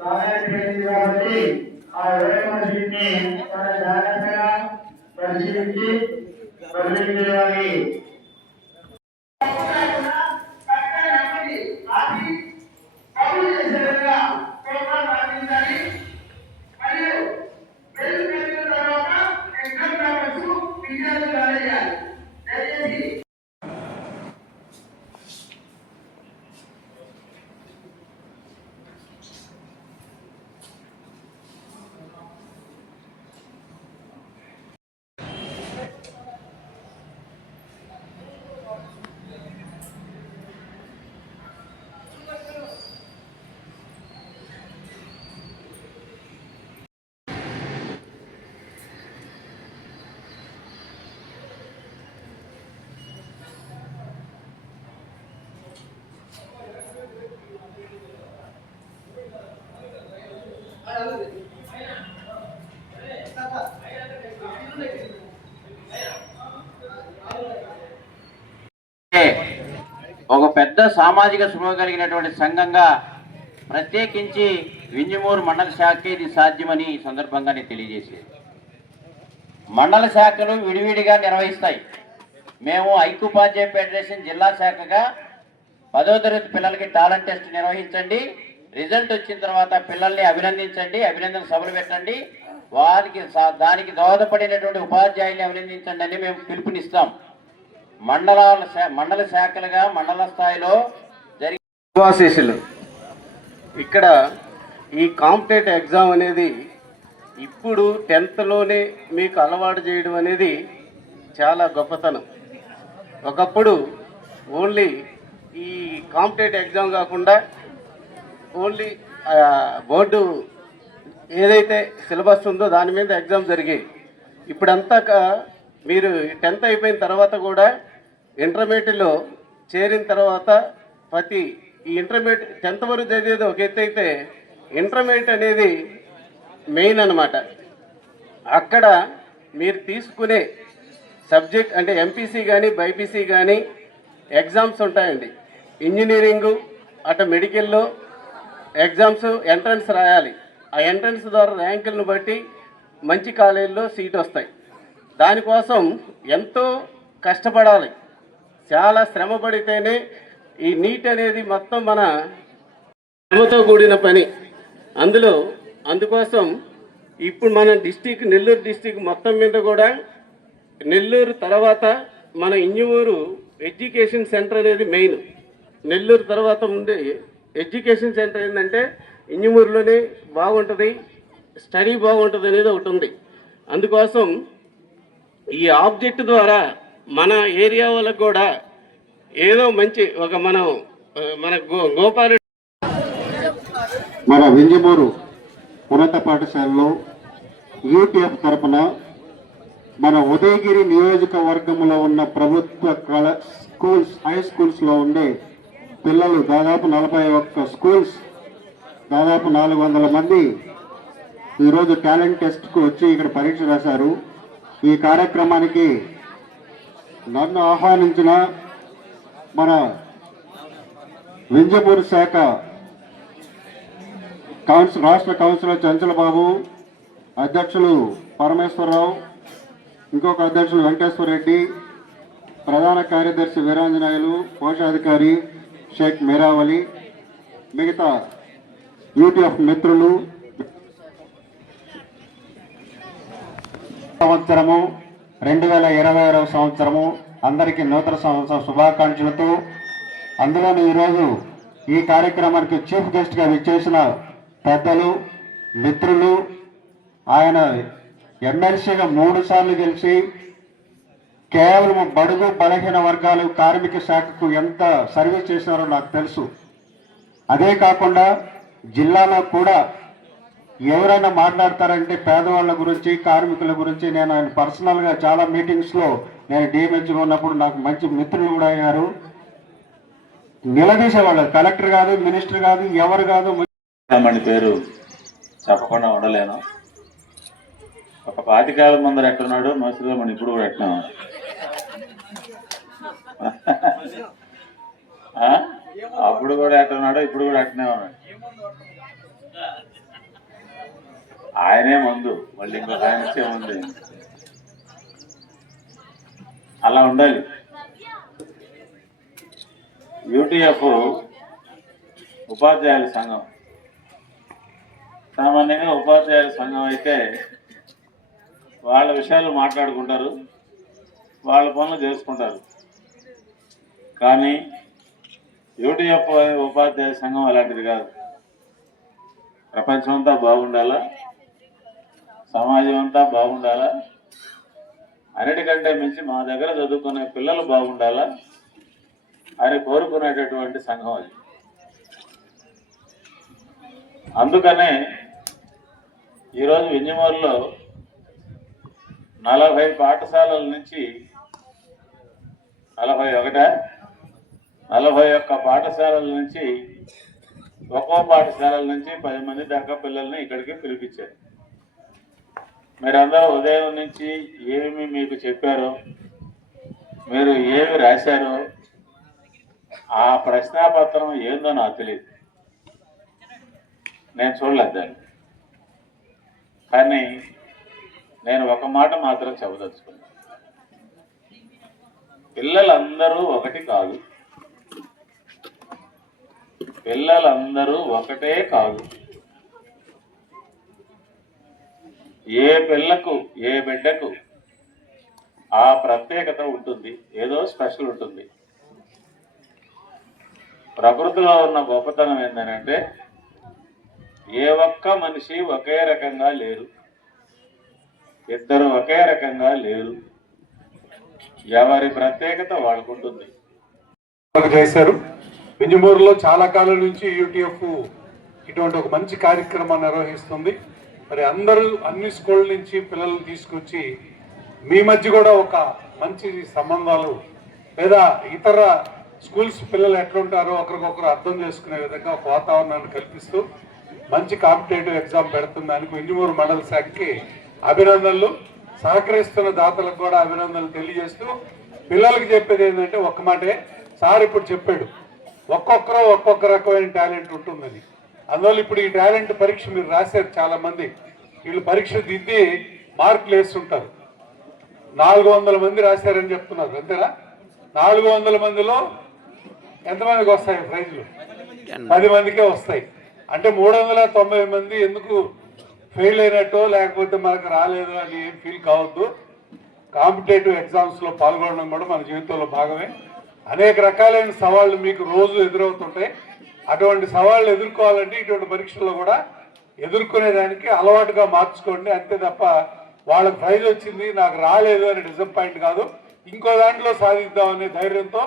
కాబట్టి ఆ 20వ సీట్ని చాలా జాగ్రత్తగా పరిశీలించి పరిశీలించాలి. ఒక పెద్ద సామాజిక స్పృహ కలిగినటువంటి సంఘంగా ప్రత్యేకించి వింజమూరు మండల శాఖ ఇది సాధ్యమని ఈ సందర్భంగా నేను తెలియజేసేది. మండల శాఖలు విడివిడిగా నిర్వహిస్తాయి. మేము ఐక్యోపాధ్యాయ ఫెడరేషన్ జిల్లా శాఖగా 10వ తరగతి పిల్లలకి టాలెంట్ టెస్ట్ నిర్వహించండి, రిజల్ట్ వచ్చిన తర్వాత పిల్లల్ని అభినందించండి, అభినందన సభలు పెట్టండి, వారికి దానికి దోహదపడినటువంటి ఉపాధ్యాయుల్ని అభినందించండి అని మేము పిలుపునిస్తాం. మండల శాఖలుగా మండల స్థాయిలో జరిగే ఇక్కడ ఈ కాంపిటేటివ్ ఎగ్జామ్ అనేది ఇప్పుడు 10థ్లోనే మీకు అలవాటు చేయడం అనేది చాలా గొప్పతనం. ఒకప్పుడు ఓన్లీ ఈ కాంపిటేటివ్ ఎగ్జామ్ కాకుండా ఓన్లీ బోర్డు ఏదైతే సిలబస్ ఉందో దాని మీద ఎగ్జామ్ జరిగాయి. ఇప్పుడంతా మీరు 10th అయిపోయిన తర్వాత కూడా ఇంటర్మీడియట్లో చేరిన తర్వాత ఈ ఇంటర్మీడియట్ 10th వరకు చదివేది ఒక ఎత్తు అయితే ఇంటర్మీడియట్ అనేది మెయిన్ అన్నమాట. అక్కడ మీరు తీసుకునే సబ్జెక్ట్ అంటే ఎంపీసీ కానీ బైపీసీ కానీ ఎగ్జామ్స్ ఉంటాయండి. ఇంజనీరింగు అటు మెడికల్లో ఎగ్జామ్స్ ఎంట్రన్స్ రాయాలి. ఆ ఎంట్రన్స్ ద్వారా ర్యాంకులను బట్టి మంచి కాలేజీల్లో సీట్ వస్తాయి. దానికోసం ఎంతో కష్టపడాలి, చాలా శ్రమ పడితేనే ఈ నీట్ అనేది మొత్తం మన శ్రమతో కూడిన పని. అందుకోసం ఇప్పుడు మన నెల్లూరు డిస్టిక్ మొత్తం మీద కూడా నెల్లూరు తర్వాత మన ఇంజమూరు ఎడ్యుకేషన్ సెంటర్ అనేది మెయిన్. నెల్లూరు తర్వాత ఉండే ఎడ్యుకేషన్ సెంటర్ ఏంటంటే ఇంజమూరులోనే బాగుంటుంది, స్టడీ బాగుంటుంది అనేది ఒకటి ఉంది. అందుకోసం ఈ ఆబ్జెక్ట్ ద్వారా మన ఏరియా వాళ్ళకు కూడా ఏదో మంచి ఒక మన గోపాలు మన వింజమూరు ఉన్నత పాఠశాలలో యూటీఎఫ్ తరపున మన ఉదయగిరి నియోజకవర్గంలో ఉన్న ప్రభుత్వ హై స్కూల్స్లో ఉండే పిల్లలు దాదాపు 41 స్కూల్స్, దాదాపు 400 మంది ఈరోజు టాలెంట్ టెస్ట్కు వచ్చి ఇక్కడ పరీక్ష రాశారు. ఈ కార్యక్రమానికి నన్ను ఆహ్వానించిన మన వింజమూరు శాఖ రాష్ట్ర కౌన్సిలర్ చంచలబాబు, అధ్యక్షులు పరమేశ్వరరావు, ఇంకొక అధ్యక్షులు వెంకటేశ్వర రెడ్డి, ప్రధాన కార్యదర్శి వీరాంజనేయులు, కోశాధికారి షేక్ మీరావలి, మిగతా యూటీఎఫ్ మిత్రులు, సంవత్సరము 2026వ సంవత్సరము అందరికీ నూతన సంవత్సరం శుభాకాంక్షలతో, అందులోని ఈరోజు ఈ కార్యక్రమానికి చీఫ్ గెస్ట్గా విచ్చేసిన పెద్దలు, మిత్రులు, ఆయన ఎమ్మెల్సీగా 3 సార్లు గెలిచి కేవలం బడుగు బలహీన వర్గాలు కార్మిక శాఖకు ఎంత సర్వీస్ చేశారో నాకు తెలుసు. అదే కాకుండా జిల్లాలో కూడా ఎవరైనా మాట్లాడతారంటే పేదవాళ్ళ గురించి, కార్మికుల గురించి నేను ఆయన పర్సనల్గా చాలా మీటింగ్స్లో నేను డిఎంహెచ్గా ఉన్నప్పుడు నాకు మంచి మిత్రులు కూడా అయ్యారు. నిలదీసేవాళ్ళు, కలెక్టర్ కాదు, మినిస్టర్ కాదు, ఎవరు కాదు. మన పేరు చెప్పకుండా ఉండలేను. ఒక 25 ఏళ్ల ముందర ఎట్టున్నాడు మనుషులుగా మనం ఇప్పుడు కూడా ఎట్టినాము. అప్పుడు కూడా ఎట్టున్నాడు, ఇప్పుడు కూడా ఎట్టనే ఉన్నాడు. ఆయనే ముందు, మళ్ళీ ఇంకొక ఆయన వచ్చే ముందు. అలా ఉండాలి. యూటీఎఫ్ ఉపాధ్యాయుల సంఘం. సామాన్యంగా ఉపాధ్యాయుల సంఘం అయితే వాళ్ళ విషయాలు మాట్లాడుకుంటారు, వాళ్ళ పనులు చేసుకుంటారు. కానీ యూటీఎఫ్ ఉపాధ్యాయ సంఘం అలాంటిది కాదు. ప్రపంచం అంతా బాగుండాలా, సమాజం అంతా బాగుండాలా, అన్నిటికంటే మించి మా దగ్గర చదువుకునే పిల్లలు బాగుండాలా అని కోరుకునేటటువంటి సంఘం అది. అందుకనే ఈరోజు వింజమూరులో 40 పాఠశాలల నుంచి 41 పాఠశాలల నుంచి ఒక్కో పాఠశాలల నుంచి 10 మంది దాకా పిల్లల్ని ఇక్కడికి పిలిపించారు. మీరందరూ ఉదయం నుంచి ఏమి మీకు చెప్పారో, మీరు ఏమి రాశారో, ఆ ప్రశ్నాపత్రం ఏందో నాకు తెలియదు, నేను చూడలేదు దాన్ని. కానీ నేను ఒక మాట మాత్రం చెప్పదలుచుకున్నాను. పిల్లలందరూ ఒకటి కాదు, పిల్లలందరూ ఒకటే కాదు. ఏ పిల్లకు, ఏ బిడ్డకు ఆ ప్రత్యేకత ఉంటుంది, ఏదో స్పెషల్ ఉంటుంది. ప్రకృతిలో ఉన్న గొప్పతనం ఏంటంటే ఏ ఒక్క మనిషి ఒకే రకంగా లేరు, ఇద్దరు ఒకే రకంగా లేరు, ఎవరి ప్రత్యేకత వాళ్ళకుంటుంది. చేశారు. వింజమూరులో చాలా కాలం నుంచి యూటీఎఫ్ ఇటువంటి ఒక మంచి కార్యక్రమాన్ని నిర్వహిస్తుంది. మరి అందరూ అన్ని స్కూళ్ళ నుంచి పిల్లల్ని తీసుకొచ్చి మీ మధ్య కూడా ఒక మంచి సంబంధాలు, లేదా ఇతర స్కూల్స్ పిల్లలు ఎట్లుంటారో ఒకరికొకరు అర్థం చేసుకునే విధంగా ఒక వాతావరణాన్ని కల్పిస్తూ మంచి కాంపిటేటివ్ ఎగ్జామ్ పెడుతుందానికి వింజమూరు మండల శాఖకి అభినందనలు. సహకరిస్తున్న దాతలకు కూడా అభినందనలు తెలియజేస్తూ పిల్లలకి చెప్పేది ఏంటంటే ఒక్క మాటే, సార్ ఇప్పుడు చెప్పాడు, ఒక్కొక్కరు ఒక్కొక్క రకమైన టాలెంట్ ఉంటుందని. అందువల్ల ఇప్పుడు ఈ టాలెంట్ పరీక్ష మీరు రాశారు చాలా మంది, వీళ్ళు పరీక్ష దిద్ది మార్కులు వేస్తుంటారు. 400 మంది రాశారని చెప్తున్నారు, అంతేనా? 400 మందిలో ఎంతమందికి వస్తాయి ప్రైజులు? 10 మందికే వస్తాయి. అంటే 390 మంది ఎందుకు ఫెయిల్ అయినట్టు లేకపోతే మనకు రాలేదు అని ఏం ఫీల్ కావద్దు. కాంపిటేటివ్ ఎగ్జామ్స్లో పాల్గొనడం కూడా మన జీవితంలో భాగమే. అనేక రకాలైన సవాళ్ళు మీకు రోజు ఎదురవుతుంటాయి. అటువంటి సవాళ్ళు ఎదుర్కోవాలంటే ఇటువంటి పరీక్షల్లో కూడా ఎదుర్కొనేదానికి అలవాటుగా మార్చుకోండి, అంతే తప్ప వాళ్ళకి ప్రైజ్ వచ్చింది నాకు రాలేదు అని డిసప్పాయింట్ కాదు, ఇంకో దాంట్లో సాధిద్దామనే ధైర్యంతో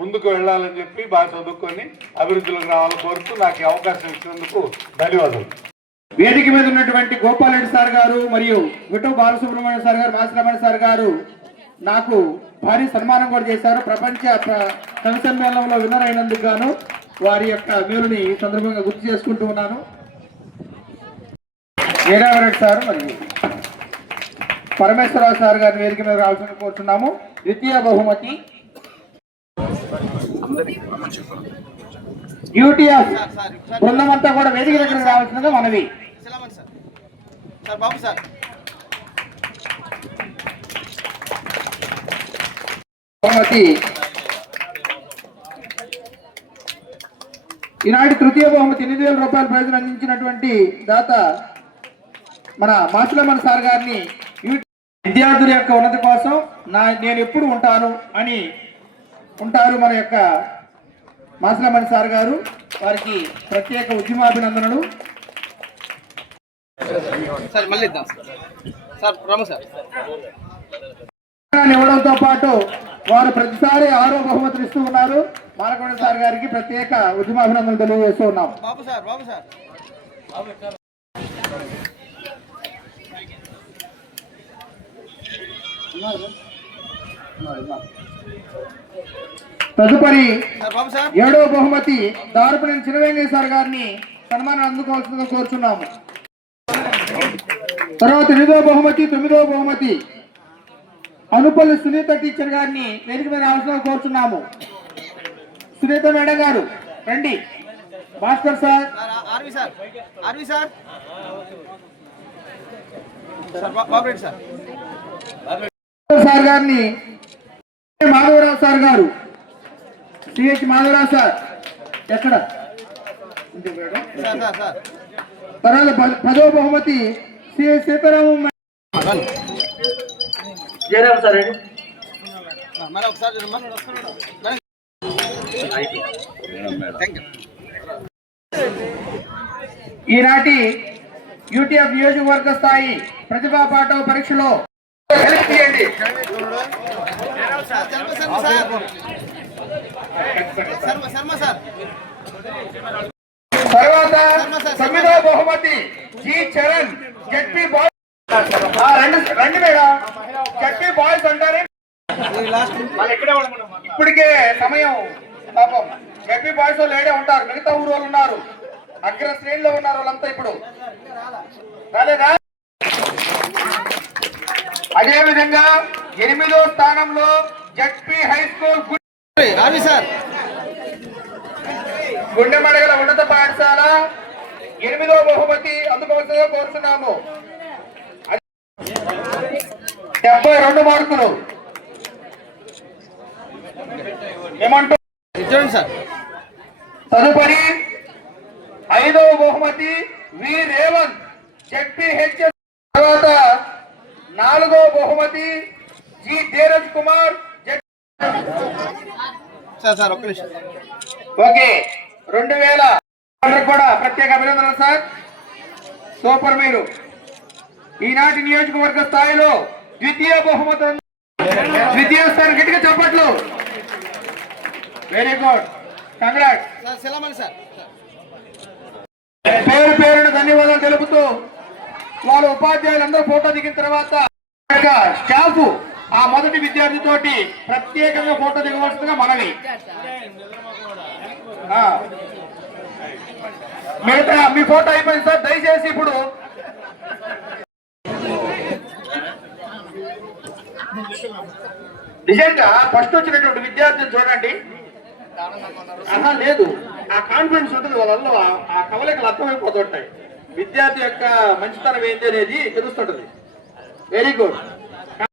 ముందుకు వెళ్ళాలని చెప్పి బాగా చదువుకొని అభివృద్ధిలోకి రావాలని కోరుతూ నాకు ఈ అవకాశం ఇచ్చినందుకు ధన్యవాదాలు. వేదిక మీద ఉన్నటువంటి గోపాల్ రెడ్డి సార్ గారు మరియు విటో బాలసుబ్రహ్మణ్యం సార్ గారు, మాసిరామణి సార్ గారు నాకు భారీ సన్మానం కూడా చేశారు. ప్రపంచ కవి సమ్మేళనంలో విన్నర్ అయినందుకు గాను వారి యొక్క మేలుని ఈ సందర్భంగా గుర్తు చేసుకుంటూ ఉన్నాను. వీరారెడ్డి సార్ మరియు పరమేశ్వరరావు సార్ గారిని వేదిక మీద రావాల్సిన కోరుతున్నాము. ద్వితీయ బహుమతి యూటీఎఫ్ బృందం అంతా కూడా వేదిక దగ్గరకు రావాల్సిందిగా మనవి. బహుమతి ఈనాటి తృతీయ బహుమతి 8,000 రూపాయల ప్రైజులు అందించినటువంటి దాత మన మాసులమణి సార్ గారిని విద్యార్థుల యొక్క ఉన్నతి కోసం నేను ఎప్పుడు ఉంటాను అని ఉంటారు మన యొక్క మాసులమణి సార్ గారు. వారికి ప్రత్యేక ఉద్యమాభినందనలు. ఇవ్వడంతో పాటు వారు ప్రతిసారి 6వ బహుమతులు ఇస్తూ ఉన్నారు. మాలకొండ సార్ గారికి ప్రత్యేక ఉద్యమాభినందనలు తెలియజేస్తూ ఉన్నాం. తదుపరి 7వ బహుమతి దారుపనేని చినవెంగయ్య సార్ గారిని సన్మానం అందుకోవాల్సిందిగా కోరుచున్నాము. తర్వాత 8వ బహుమతి 9వ బహుమతి అనుపల్లి సునీత టీచర్ గారిని వేదిక మీద రావాల్సిందిగా కోరుచున్నాము. సునీత మేడం గారు రండి. భాస్కర్ సార్, సార్ గారిని మాధవరావు సార్ గారు, సిహెచ్ మాధవరావు సార్ ఎక్కడ తర్వాత 10వ బహుమతి సిహెచ్ సీతారామ జయరామ్ సార్ ఈనాటి యూటీఎఫ్ నియోజకవర్గ స్థాయి ప్రతిభా పాఠవ పరీక్షలో హెల్ప్ చేయండి. తర్వాత 9వ బహుమతి జి చరణ్ జెడ్పీ బాయ్స్. రండి మేడం, జెడ్పీ బాయ్స్ అంటారే ఇప్పటికే సమయం. పాపం జెడ్పీ బాయ్స్ వాళ్ళు ఏడే ఉంటారు, మిగతా ఊరు వాళ్ళు ఉన్నారు, అగ్ర శ్రేణిలో ఉన్నారు వాళ్ళంతా. ఇప్పుడు రాలేదా? అదే విధంగా 8వ స్థానంలో జెడ్పీ హై స్కూల్ గుండెమడగల ఉన్నత పాఠశాల 8వ బహుమతి అందుకోసంగా కోరుతున్నాము. 72 మార్కులు. ఏమంటారు సార్? తదుపరి 5వ బహుమతి వి రేవంత్ జెడ్పీహెచ్ఎస్. తర్వాత 4వ బహుమతి జి ధీరజ్ కుమార్. ఓకే, 2000 కూడా ప్రత్యేక అభినందనలు సార్. సూపర్. మీరు ఈనాటి నియోజకవర్గ స్థాయిలో ద్వితీయ బహుమతి, ద్వితీయ స్థానం. గట్టిగా చప్పట్లు. Very good, congrats. పేరు పేరున ధన్యవాదాలు తెలుపుతూ వాళ్ళ ఉపాధ్యాయులందరూ ఫోటో దిగిన తర్వాత స్టాఫ్ ఆ మొదటి విద్యార్థితోటి ప్రత్యేకంగా ఫోటో దిగవలసిందిగా మనవి. మిగతా మీ ఫోటో అయిపోయింది సార్. దయచేసి ఇప్పుడు నిజంగా ఫస్ట్ వచ్చినటువంటి విద్యార్థులు చూడండి. లేదు, ఆ కాన్ఫిడెన్స్ ఉంటుంది వాళ్ళల్లో, ఆ కవలికలు అర్థమైపోతుంటాయి. విద్యార్థి యొక్క మంచితనం ఏంటి అనేది తెలుస్తుంటది. Very good.